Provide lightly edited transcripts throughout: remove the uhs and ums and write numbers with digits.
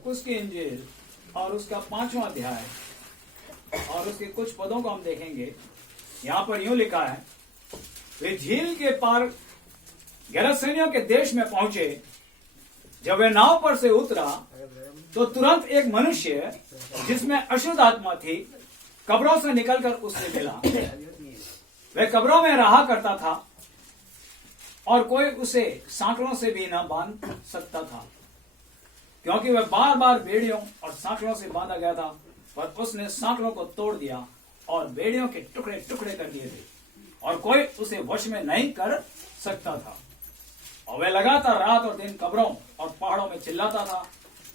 मरकुस की इंजील और उसका 5वां अध्याय और उसके कुछ पदों को हम देखेंगे। यहां पर यूं लिखा है, वे झील के पार गेरासेनियों के देश में पहुंचे। जब वे नाव पर से उतरा तो तुरंत एक मनुष्य जिसमें अशुद्ध आत्मा थी कब्रों से निकलकर उससे मिला। वह कब्रों में रहा करता था और कोई उसे सांकलों से भी न बांध सकता था, क्योंकि वह बार बार बेड़ियों और सांकलों से बांधा गया था। पर उसने सांकलों को तोड़ दिया और बेड़ियों के टुकड़े टुकड़े कर दिए थे, और कोई उसे वश में नहीं कर सकता था। और वह लगातार रात और दिन कब्रों और पहाड़ों में चिल्लाता था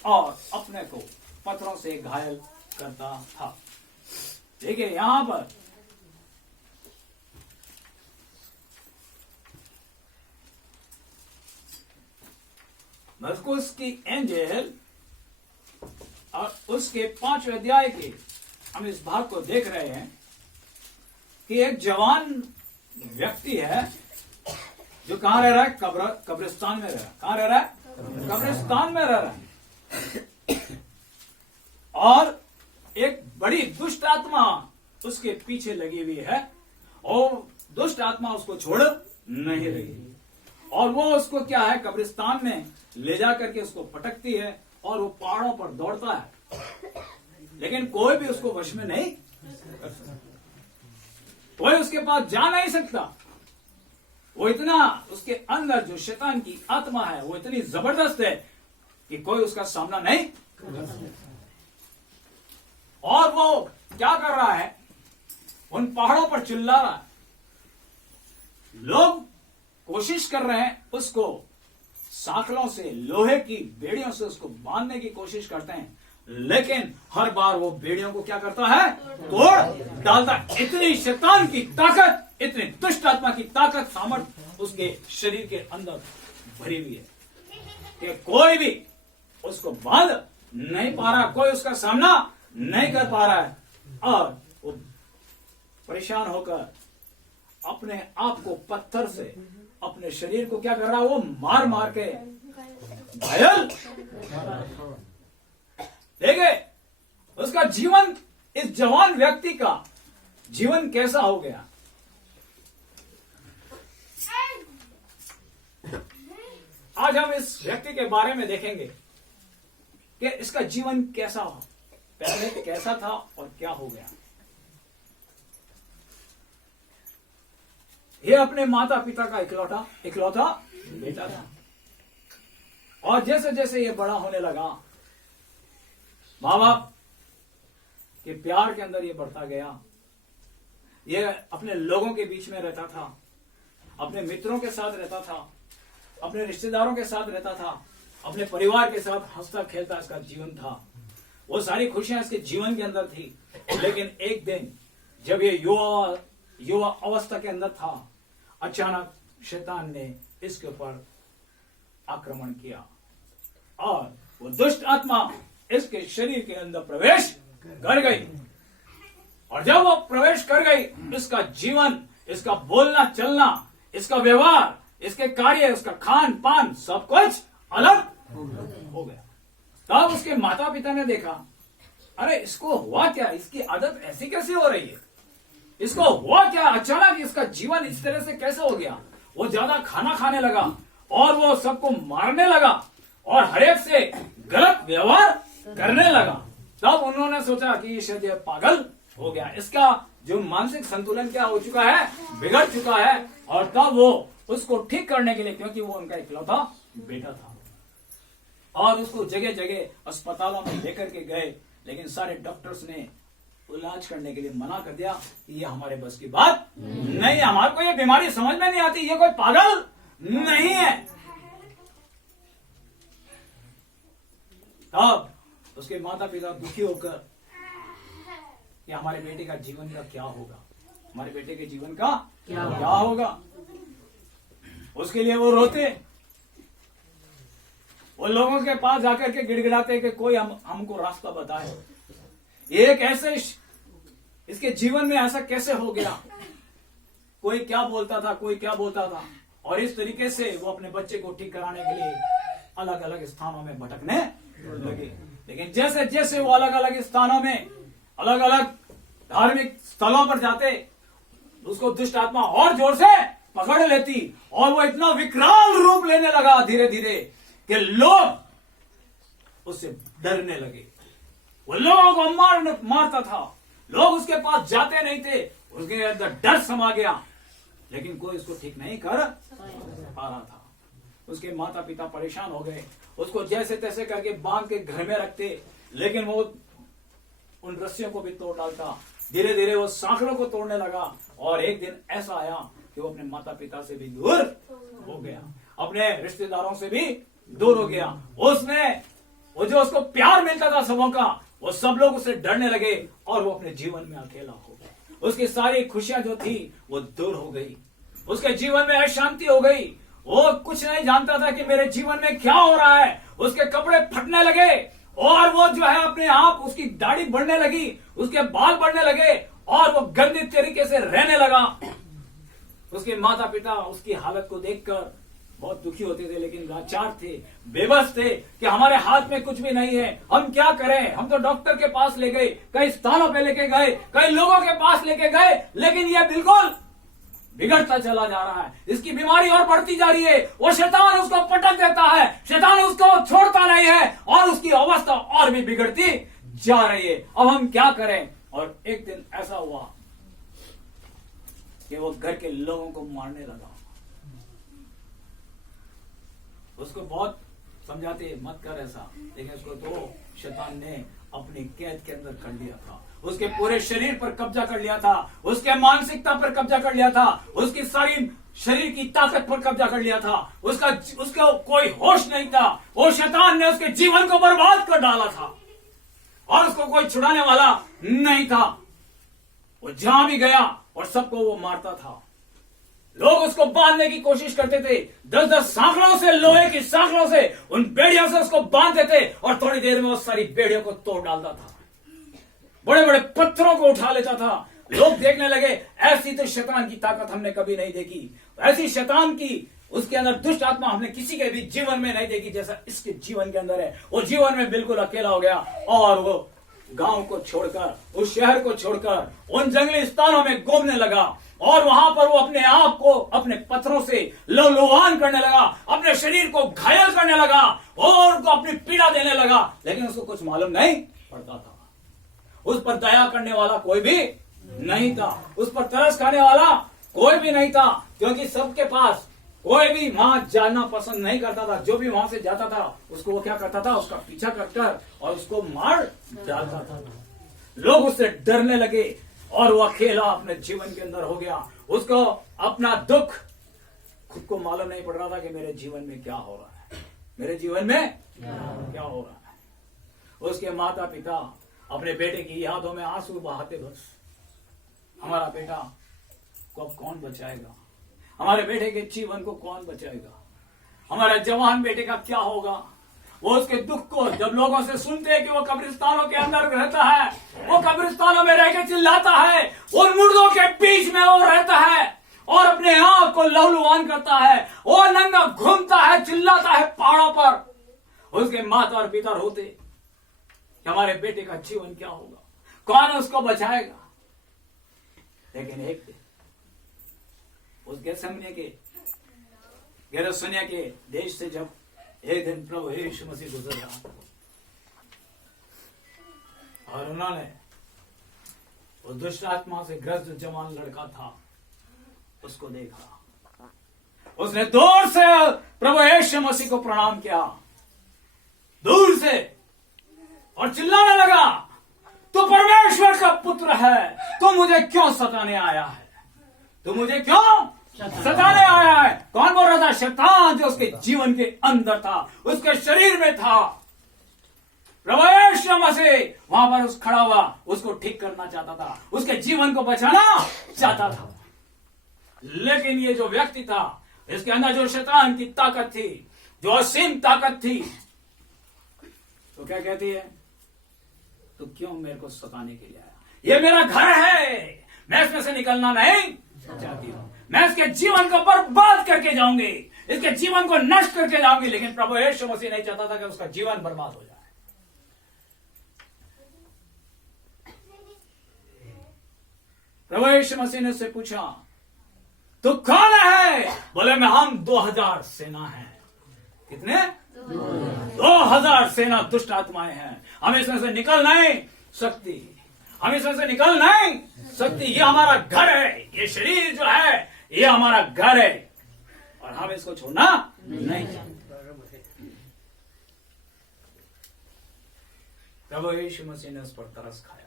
और अपने को पत्थरों से घायल करता था। देखिए यहां पर मरकुस की इंजील और उसके 5वें अध्याय के हम इस भाग को देख रहे हैं कि एक जवान व्यक्ति है जो कहां रह रहा है, कब्रिस्तान में रह रहा है। कहां रह रहा है? कब्रिस्तान में रह रहा है। और एक बड़ी दुष्ट आत्मा उसके पीछे लगी हुई है और दुष्ट आत्मा उसको छोड़ नहीं रही। और वो उसको क्या है, कब्रिस्तान में ले जा करके उसको पटकती है और वो पहाड़ों पर दौड़ता है, लेकिन कोई भी उसको वश में नहीं कर सकता, कोई उसके पास जा नहीं सकता। वो इतना, उसके अंदर जो शैतान की आत्मा है वो इतनी जबरदस्त है कि कोई उसका सामना नहीं कर सकता। और वो क्या कर रहा है, उन पहाड़ों पर चिल्ला रहा है। लोग कोशिश कर रहे हैं उसको सांकलों से, लोहे की बेड़ियों से उसको बांधने की कोशिश करते हैं, लेकिन हर बार वो बेड़ियों को क्या करता है, तोड़ डालता है। इतनी शैतान की ताकत, इतनी दुष्ट आत्मा की ताकत, सामर्थ उसके शरीर के अंदर भरी हुई है कि कोई भी उसको बांध नहीं पा रहा, कोई उसका सामना नहीं कर पा रहा है। और वो परेशान होकर अपने आप को पत्थर से, अपने शरीर को क्या कर रहा है, वो मार मार के घायल। देखिए उसका जीवन, इस जवान व्यक्ति का जीवन कैसा हो गया। आज हम इस व्यक्ति के बारे में देखेंगे कि इसका जीवन कैसा हो, पहले कैसा था और क्या हो गया। ये अपने माता पिता का इकलौता बेटा था, और जैसे जैसे ये बड़ा होने लगा, माँ बाप के प्यार के अंदर ये बढ़ता गया। ये अपने लोगों के बीच में रहता था, अपने मित्रों के साथ रहता था, अपने रिश्तेदारों के साथ रहता था, अपने परिवार के साथ हंसता खेलता इसका जीवन था। वो सारी खुशियां इसके जीवन के अंदर थी। लेकिन एक दिन जब ये युवा अवस्था के अंदर था, अचानक शैतान ने इसके ऊपर आक्रमण किया और वो दुष्ट आत्मा इसके शरीर के अंदर प्रवेश कर गई। और जब वो प्रवेश कर गई, इसका जीवन, इसका बोलना चलना, इसका व्यवहार, इसके कार्य, इसका खान पान, सब कुछ अलग हो गया। तब उसके माता पिता ने देखा, अरे इसको हुआ क्या, इसकी आदत ऐसी कैसे हो रही है, इसको हुआ क्या, अचानक इसका जीवन इस तरह से कैसे हो गया। वो ज्यादा खाना खाने लगा और वो सबको मारने लगा और हरेक से गलत व्यवहार करने लगा। तब उन्होंने सोचा कि शायद ये पागल हो गया, इसका जो मानसिक संतुलन क्या हो चुका है, बिगड़ चुका है। और तब वो उसको ठीक करने के लिए, क्योंकि वो उनका इकलौता बेटा था, और उसको जगह जगह अस्पतालों में लेकर के गए, लेकिन सारे डॉक्टर्स ने इलाज करने के लिए मना कर दिया कि ये हमारे बस की बात नहीं है, हमारे को ये बीमारी समझ में नहीं आती, ये कोई पागल नहीं है। तब उसके माता पिता दुखी होकर कि हमारे बेटे का जीवन का क्या होगा, हमारे बेटे के जीवन का क्या होगा, उसके लिए वो रोते, वो लोगों के पास जाकर के गिड़गिड़ाते कि कोई हमको रास्ता बताए। एक ऐसे इसके जीवन में ऐसा कैसे हो गया, कोई क्या बोलता था, कोई क्या बोलता था। और इस तरीके से वो अपने बच्चे को ठीक कराने के लिए अलग अलग स्थानों में भटकने लगे। लेकिन जैसे जैसे वो अलग अलग स्थानों में अलग अलग धार्मिक स्थलों पर जाते, उसको दुष्ट आत्मा और जोर से पकड़ लेती और वो इतना विकराल रूप लेने लगा धीरे धीरे कि लोग उससे डरने लगे। वो लोगों को मारता था, लोग उसके पास जाते नहीं थे, उसके अंदर डर समा गया, लेकिन कोई उसको ठीक नहीं कर पा रहा था। उसके माता पिता परेशान हो गए, उसको जैसे तैसे करके बांध के घर में रखते, लेकिन वो उन रस्सियों को भी तोड़ डालता। धीरे धीरे वो सांकड़ों को तोड़ने लगा और एक दिन ऐसा आया कि वो अपने माता पिता से भी दूर हो गया, अपने रिश्तेदारों से भी दूर हो गया। उसमें वो जो उसको प्यार मिलता था सबों का, वो सब लोग उससे डरने लगे और वो अपने जीवन में अकेला हो गया। उसकी सारी खुशियां जो थी वो दूर हो गई, उसके जीवन में अशांति हो गई। वो कुछ नहीं जानता था कि मेरे जीवन में क्या हो रहा है। उसके कपड़े फटने लगे और वो जो है अपने आप, उसकी दाढ़ी बढ़ने लगी, उसके बाल बढ़ने लगे और वो गंदे तरीके से रहने लगा। उसके माता पिता उसकी हालत को देखकर बहुत दुखी होते थे, लेकिन लाचार थे, बेबस थे कि हमारे हाथ में कुछ भी नहीं है, हम क्या करें। हम तो डॉक्टर के पास ले गए, कई स्थानों पे लेके गए, कई लोगों के पास लेके गए, लेकिन ये बिल्कुल बिगड़ता चला जा रहा है, इसकी बीमारी और बढ़ती जा रही है। वो शैतान उसको पटक देता है, शैतान उसको छोड़ता नहीं है और उसकी अवस्था और भी बिगड़ती जा रही है। अब हम क्या करें। और एक दिन ऐसा हुआ कि वो घर के लोगों को मारने लगा। उसको बहुत समझाते मत कर ऐसा, लेकिन उसको तो शैतान ने अपनी कैद के अंदर कर लिया था। उसके पूरे शरीर पर कब्जा कर लिया था, उसके मानसिकता पर कब्जा कर लिया था, उसकी सारी शरीर की ताकत पर कब्जा कर लिया था। उसका कोई होश नहीं था। वो शैतान ने उसके जीवन को बर्बाद कर डाला था और उसको कोई छुड़ाने वाला नहीं था। वो जहां भी गया और सबको वो मारता था। लोग उसको बांधने की कोशिश करते थे, 10-10 सांकड़ों से, लोहे की सांकड़ों से, उन बेड़ियों से उसको बांधते थे और थोड़ी देर में वो सारी बेड़ियों को तोड़ डालता था, बड़े बड़े पत्थरों को उठा लेता था। लोग देखने लगे ऐसी तो शैतान की ताकत हमने कभी नहीं देखी, ऐसी शैतान की उसके अंदर दुष्ट आत्मा हमने किसी के भी जीवन में नहीं देखी जैसा इसके जीवन के अंदर है। वो जीवन में बिल्कुल अकेला हो गया और वो गांव को छोड़कर, उस शहर को छोड़कर उन जंगली स्थानों में घूमने लगा और वहां पर वो अपने आप को अपने पत्थरों से लहूलुहान करने लगा, अपने शरीर को घायल करने लगा और उनको अपनी पीड़ा देने लगा। लेकिन उसको कुछ मालूम नहीं पड़ता था। उस पर दया करने वाला कोई भी नहीं था, उस पर तरस खाने वाला कोई भी नहीं था, क्योंकि सबके पास कोई भी वहां जाना पसंद नहीं करता था। जो भी वहां से जाता था उसको वो क्या करता था, उसका पीछा करकर और उसको मार डालता था। लोग उससे डरने लगे और वो अकेला अपने जीवन के अंदर हो गया। उसको अपना दुख खुद को मालूम नहीं पड़ रहा था कि मेरे जीवन में क्या हो रहा है, मेरे जीवन में क्या हो रहा है। उसके माता पिता अपने बेटे की यादों में आंसू बहाते, बस हमारा बेटा को अब कौन बचाएगा, हमारे बेटे के जीवन को कौन बचाएगा, हमारे जवान बेटे का क्या होगा। वो उसके दुख को जब लोगों से सुनते हैं कि वो कब्रिस्तानों के अंदर रहता है, वो कब्रिस्तानों में रह के चिल्लाता है, उन मुर्दों के बीच में वो रहता है और अपने आप को लहूलुहान करता है, वो नंगा घूमता है, चिल्लाता है पहाड़ों पर। उसके माता और पिता रोते कि हमारे बेटे का जीवन क्या होगा, कौन उसको बचाएगा। लेकिन एक दिन उस गेरासेनिया के देश से जब एक दिन प्रभु यीशु मसीह गुजर रहा और उन्होंने उस दुष्ट आत्मा से ग्रस्त जवान लड़का था उसको देखा, उसने दूर से प्रभु यीशु मसीह को प्रणाम किया, दूर से, और चिल्लाने लगा, तू परमेश्वर का पुत्र है, तू मुझे क्यों सताने आया है, तू मुझे क्यों सताने आया है। कौन बोल रहा था? शैतान, जो उसके जीवन के अंदर था, उसके शरीर में था। प्रभु यीशु मसीह वहां पर उस खड़ा हुआ, उसको ठीक करना चाहता था, उसके जीवन को बचाना चाहता था। लेकिन ये जो व्यक्ति था, इसके अंदर जो शैतान की ताकत थी, जो असीम ताकत थी, तो क्या कहती है, तो क्यों मेरे को सताने के लिए आया, ये मेरा घर है, मैं इसमें से निकलना नहीं चाहती हूं, मैं इसके जीवन को बर्बाद करके जाऊंगी, इसके जीवन को नष्ट करके जाऊंगी। लेकिन प्रभु यीशु मसीह नहीं चाहता था कि उसका जीवन बर्बाद हो जाए। प्रभु यीशु मसीह ने उससे पूछा, तू कौन है? बोले, मैं हम 2000 सेना हैं। कितने? 2000 सेना दुष्ट आत्माएं हैं। हम इसमें से निकल नहीं सकती, हम इसमें से निकल नहीं सकती। ये हमारा घर है, ये शरीर जो है ये हमारा घर है और हम इसको छोड़ना नहीं चाहते। प्रभु यीशु मसीह ने उस पर तरस खाया।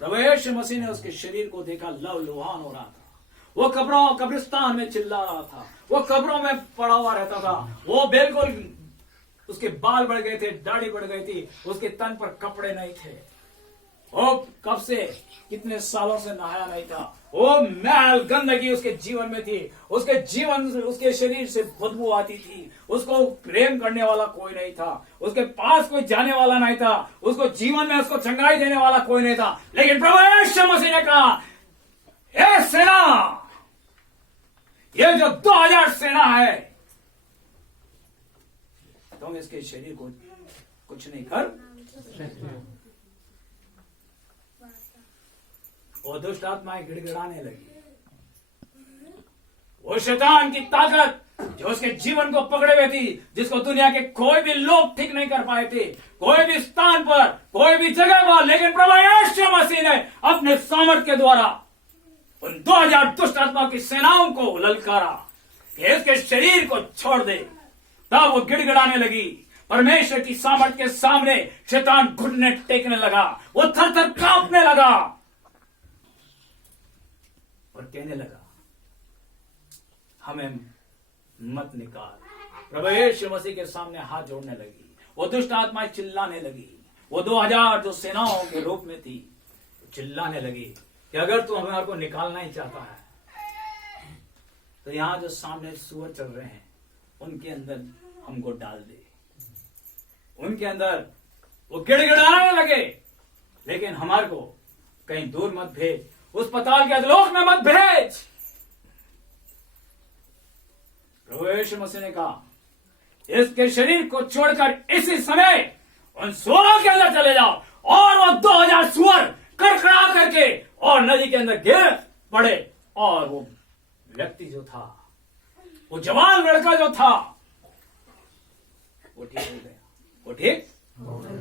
प्रभु यीशु मसीह ने उसके शरीर को देखा, लहूलुहान हो रहा था। वो कब्रिस्तान में चिल्ला रहा था, वो कब्रों में पड़ा हुआ रहता था। वो बिल्कुल, उसके बाल बढ़ गए थे, दाढ़ी बढ़ गई थी, उसके तन पर कपड़े नहीं थे। वो कब से, कितने सालों से नहाया नहीं था। वो मैल गंदगी उसके जीवन में थी। उसके शरीर से बदबू आती थी। उसको प्रेम करने वाला कोई नहीं था, उसके पास कोई जाने वाला नहीं था, उसको जीवन में उसको चंगाई देने वाला कोई नहीं था। लेकिन प्रभु यीशु मसीह ने कहा, हे सेना, ये जो 2000 सेना है, तुम इसके शरीर को कुछ नहीं कर सकते। वो दुष्ट आत्माएं गिड़गिड़ाने लगी। वो शैतान की ताकत जो उसके जीवन को पकड़े हुए थी, जिसको दुनिया के कोई भी लोग ठीक नहीं कर पाए थे, कोई भी स्थान पर, कोई भी जगह पर, लेकिन प्रभु यीशु मसीह ने अपने सामर्थ के द्वारा उन 2000 दुष्ट आत्माओं की सेनाओं को ललकारा कि इसके शरीर को छोड़ दे। तब वो गिड़गिड़ाने लगी। परमेश्वर की सामर्थ के सामने शैतान घुटने टेकने लगा, वो थर थर कांपने लगा और कहने लगा, हमें मत निकाल। प्रभु यीशु मसीह के सामने हाथ जोड़ने लगी। वो दुष्ट आत्माएं चिल्लाने लगी। वो 2000 जो सेनाओं के रूप में थी चिल्लाने लगी कि अगर तू हमारे को निकालना ही चाहता है तो यहां जो सामने सुअर चल रहे हैं उनके अंदर हमको डाल दे। उनके अंदर वो गिड़गिड़ाने लगे, लेकिन हमारे को कहीं दूर मत भेज, उस पताल के अधोलोक में मत भेज। प्रभु यीशु मसीह ने कहा, इसके शरीर को छोड़कर इसी समय उन सुअरों के अंदर चले जाओ। और वो 2000 सुअर कड़कड़ा करके और नदी के अंदर गिर पड़े। और वो व्यक्ति जो था, वो जवान लड़का जो था, वो ठीक हो गया। वो ठीक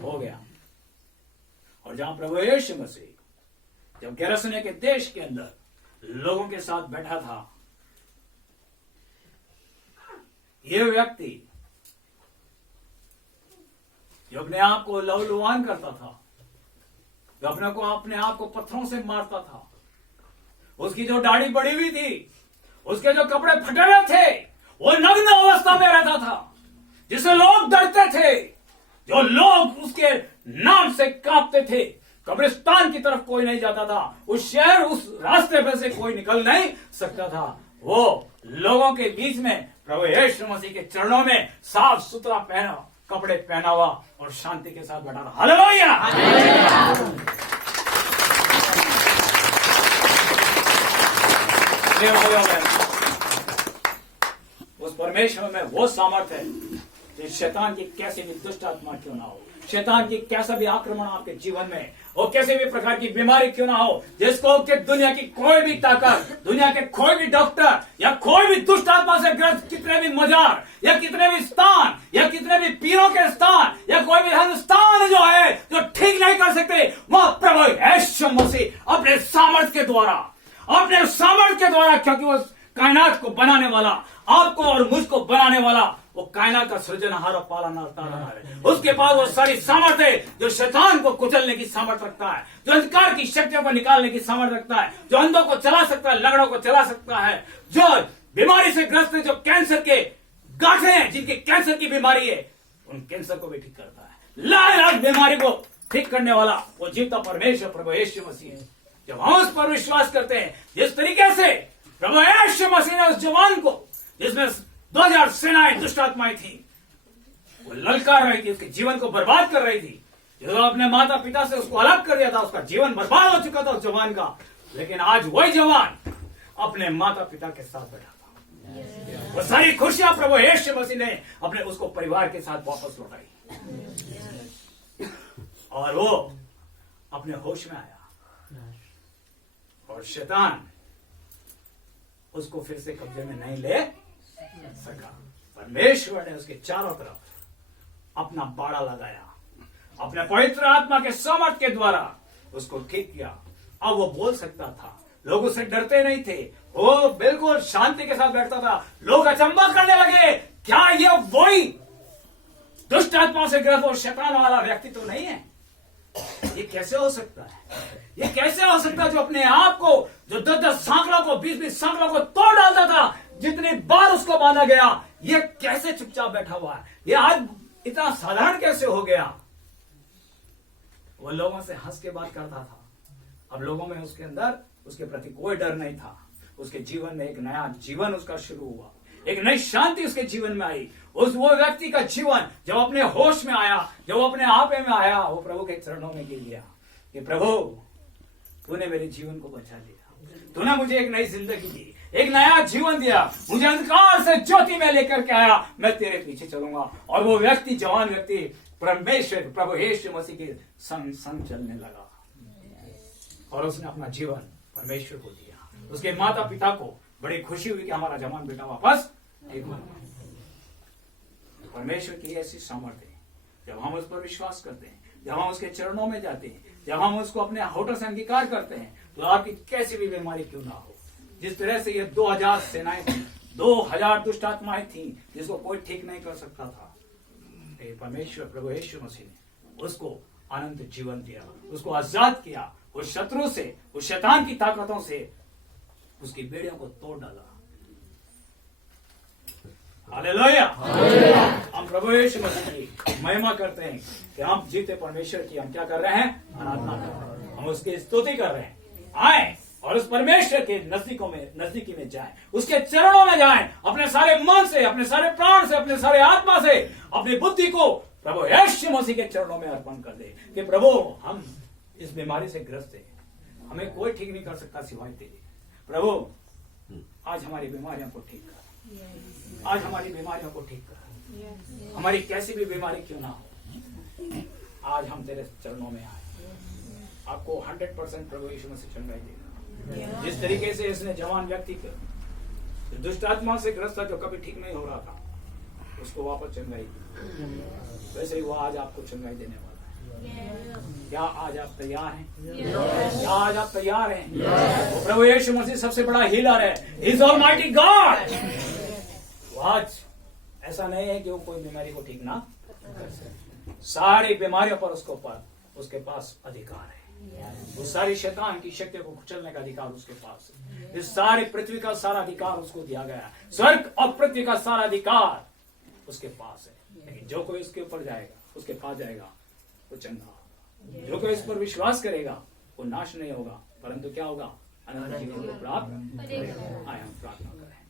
हो गया। और जहां प्रभु यीशु मसीह जब गेरसने के देश के अंदर लोगों के साथ बैठा था, ये व्यक्ति जो अपने आप को लहूलुहान करता था, जो अपने आप को पत्थरों से मारता था, उसकी जो दाढ़ी बढ़ी हुई थी, उसके जो कपड़े फटे हुए थे, वो नग्न अवस्था में रहता था, जिसे लोग डरते थे, जो लोग उसके नाम से कांपते थे। कब्रिस्तान की तरफ कोई नहीं जाता था, उस शहर, उस रास्ते पे से कोई निकल नहीं सकता था। वो लोगों के बीच में प्रभु यीशु मसीह के चरणों में साफ सुथरा कपड़े पहना हुआ और शांति के साथ बैठा रहा। हालेलुया। उस परमेश्वर में वो सामर्थ्य है कि शैतान की कैसी भी दुष्ट आत्मा क्यों ना हो, शैतान की कैसा भी आक्रमण आपके जीवन में, और कैसे भी प्रकार की बीमारी क्यों ना हो, जिसको कि दुनिया की कोई भी ताकत, दुनिया के कोई भी डॉक्टर या कोई भी दुष्ट आत्मा से ग्रस्त कितने भी मजार या कितने भी स्थान या कितने भी पीरों के स्थान या कोई भी हिंदुस्तान जो है जो ठीक नहीं कर सकते, वह प्रभु यीशु मसीह अपने सामर्थ्य के द्वारा, क्योंकि वो कायनात को बनाने वाला, आपको और मुझको बनाने वाला, वो कायनात का सृजनहार और पालनहार है। उसके पास वो सारी सामर्थ्य है जो शैतान को कुचलने की सामर्थ्य रखता है, जो अंधकार की शक्तियों को निकालने की सामर्थ्य रखता है, जो अंधों को चला सकता है, लंगड़ों को चला सकता है, जो बीमारी से ग्रस्त है, जो कैंसर के गांठे हैं, जिनकी कैंसर की बीमारी है, उन कैंसर को भी ठीक करता है। लाख बीमारी को ठीक करने वाला वो जीवता परमेश्वर प्रभु यीशु मसीह है। जब हम उस पर विश्वास करते हैं, जिस तरीके से प्रभु यीशु मसीह ने उस जवान को, जिसमें 2000 सेनाएं दुष्ट आत्माएं थी, वो ललकार रही थी, उसके जीवन को बर्बाद कर रही थी, जो अपने माता पिता से उसको अलग कर दिया था, उसका जीवन बर्बाद हो चुका था उस जवान का, लेकिन आज वही जवान अपने माता पिता के साथ बैठा था। वो सारी खुशियां प्रभु यीशु मसीह ने अपने उसको परिवार के साथ वापस लौटाई और वो अपने होश में आया और शैतान उसको फिर से कब्जे में नहीं ले सका। परमेश्वर ने उसके चारों तरफ अपना बाड़ा लगाया, अपने पवित्र आत्मा के सामर्थ के द्वारा उसको ठीक किया। अब वो बोल सकता था, लोग उससे डरते नहीं थे, वो बिल्कुल शांति के साथ बैठता था। लोग अचंभा करने लगे, क्या ये वही दुष्ट आत्मा से ग्रस्त और शैतान वाला व्यक्ति तो नहीं है? ये कैसे हो सकता है? ये कैसे हो सकता है जो अपने आप को, जो 10-10 सांकलों को, 20-20 सांकलों को तोड़ डालता था, जितनी बार उसको बांधा गया, ये कैसे चुपचाप बैठा हुआ है? ये आज इतना साधारण कैसे हो गया? वो लोगों से हंस के बात करता था। अब लोगों में उसके अंदर उसके प्रति कोई डर नहीं था। उसके जीवन में एक नया जीवन उसका शुरू हुआ, एक नई शांति उसके जीवन में आई। वो व्यक्ति का जीवन जब अपने होश में आया, जब अपने आपे में आया, वो प्रभु के चरणों में गिर गया कि प्रभु तूने मेरे जीवन को बचा लिया, तूने मुझे एक नई जिंदगी दी, एक नया जीवन दिया, मुझे अंधकार से ज्योति में लेकर के आया, मैं तेरे पीछे चलूंगा। और वो व्यक्ति, जवान व्यक्ति, परमेश्वर प्रभु यीशु मसीह के संग संग चलने लगा और उसने अपना जीवन परमेश्वर को दिया। उसके माता पिता को बड़ी खुशी हुई कि हमारा जवान बेटा वापस ठीक हुआ। परमेश्वर की ऐसी सामर्थ्य है, जब हम उस पर विश्वास करते हैं, जब हम उसके चरणों में जाते हैं, जब हम उसको अपने होठों से अंगीकार करते हैं, तो आपकी कैसी भी बीमारी क्यों ना हो, जिस तरह से ये 2000 सेनाएं थी, 2000 दुष्ट आत्माएं थी, जिसको कोई ठीक नहीं कर सकता था, परमेश्वर प्रभु यीशु मसीह ने उसको अनंत जीवन दिया, उसको आजाद किया, उस शत्रु से, उस शैतान की ताकतों से उसकी बेड़ियों को तोड़ डाला। हालेलुया। हम प्रभु यीशु मसीह की महिमा करते हैं कि हम जीते परमेश्वर की हम क्या कर रहे हैं? आराधना कर रहे हैं, हम उसकी स्तुति कर रहे हैं। आए और उस परमेश्वर के नजदीकी में जाएं, उसके चरणों में जाएं, अपने सारे मन से, अपने सारे प्राण से, अपने सारे आत्मा से, अपनी बुद्धि को प्रभु यीशु मसीह के चरणों में अर्पण कर दे कि प्रभु हम इस बीमारी से ग्रस्त है, हमें कोई ठीक नहीं कर सकता सिवाय तेरे। प्रभु आज हमारी बीमारियों को ठीक कर, आज हमारी बीमारियों को ठीक कर, हमारी कैसी भी बीमारी क्यों ना हो, आज हम तेरे चरणों में आए। आपको 100% प्रभु यीशु मसीह चंगाई देगा। जिस तरीके से इसने जवान व्यक्ति को दुष्ट आत्मा से ग्रस्त था, जो कभी ठीक नहीं हो रहा था, उसको वापस चंगाई, वैसे ही वो आज आपको चंगाई देने वाला है। क्या आज आप तैयार हैं? क्या आज आप तैयार हैं? वो प्रभु यीशु मसीह सबसे बड़ा हीलर है, ही इज ऑलमाइटी गॉड। वो आज ऐसा नहीं है कि वो कोई बीमारी को ठीक ना कर सके, सारी बीमारियों पर उसके पास अधिकार है। वो सारी शैतान की शक्ति को कुचलने का अधिकार उसके पास है। इस सारी पृथ्वी का सारा अधिकार उसको दिया गया है, स्वर्ग और पृथ्वी का सारा अधिकार उसके पास है। लेकिन जो कोई इसके ऊपर जाएगा, उसके पास जाएगा, वो चंगा होगा। जो कोई इस पर विश्वास करेगा वो नाश नहीं होगा, परंतु क्या होगा? अनंत जीवन को प्राप्त करेगा। आए हम प्रार्थना करें।